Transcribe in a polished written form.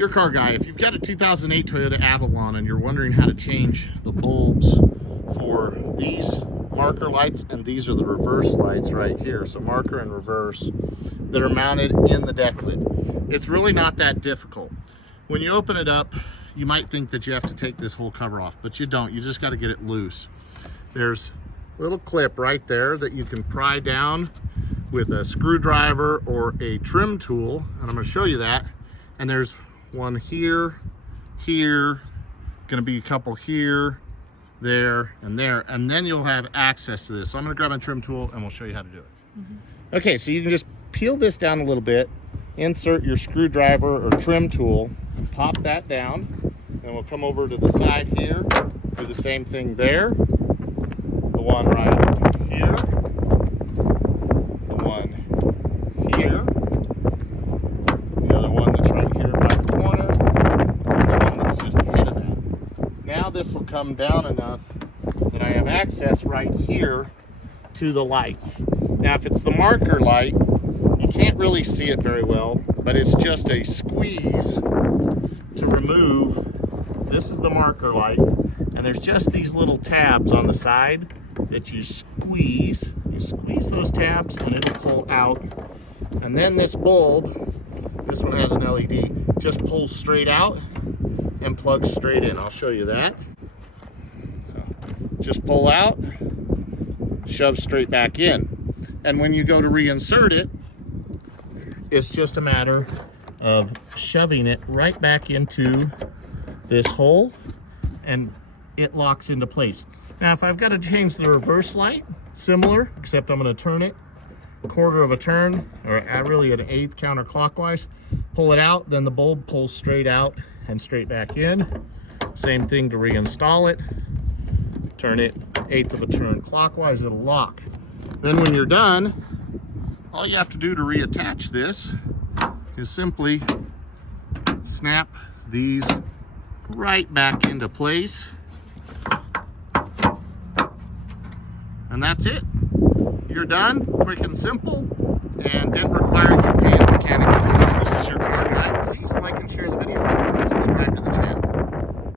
Your car guy, if you've got a 2008 Toyota Avalon and you're wondering how to change the bulbs for these marker lights, and these are the reverse lights right here, so marker and reverse, that are mounted in the deck lid. It's really not that difficult. When you open it up, you might think that you have to take this whole cover off, but you don't. You just got to get it loose. There's a little clip right there that you can pry down with a screwdriver or a trim tool, and I'm going to show you that. And there's one here, gonna be a couple here, there, and there, and then you'll have access to this. So I'm gonna grab my trim tool and we'll show you how to do it. Okay, so you can just peel this down a little bit, insert your screwdriver or trim tool, and pop that down, and we'll come over to the side here, do the same thing there, the one right here, the one here, the other one that's right here by the corner, and the one that's just ahead of that. Now this will come down enough that I have access right here to the lights. Now if it's the marker light, you can't really see it very well, but it's just a squeeze to remove. This is the marker light, and there's just these little tabs on the side that you squeeze. You squeeze those tabs and it'll pull out. And then this bulb, this one has an LED, just pulls straight out and plugs straight in. I'll show you that. So just pull out, shove straight back in. And when you go to reinsert it, it's just a matter of shoving it right back into this hole and it locks into place. Now if I've got to change the reverse light, similar, except I'm going to turn it a quarter of a turn, or really an eighth counterclockwise, pull it out, then the bulb pulls straight out and straight back in. Same thing to reinstall it, turn it eighth of a turn clockwise, it'll lock. Then when you're done, all you have to do to reattach this is simply snap these right back into place, and that's it. You're done, quick and simple, and didn't require you paying a mechanic to do this. This is your car guide. Please like and share the video and subscribe to the channel.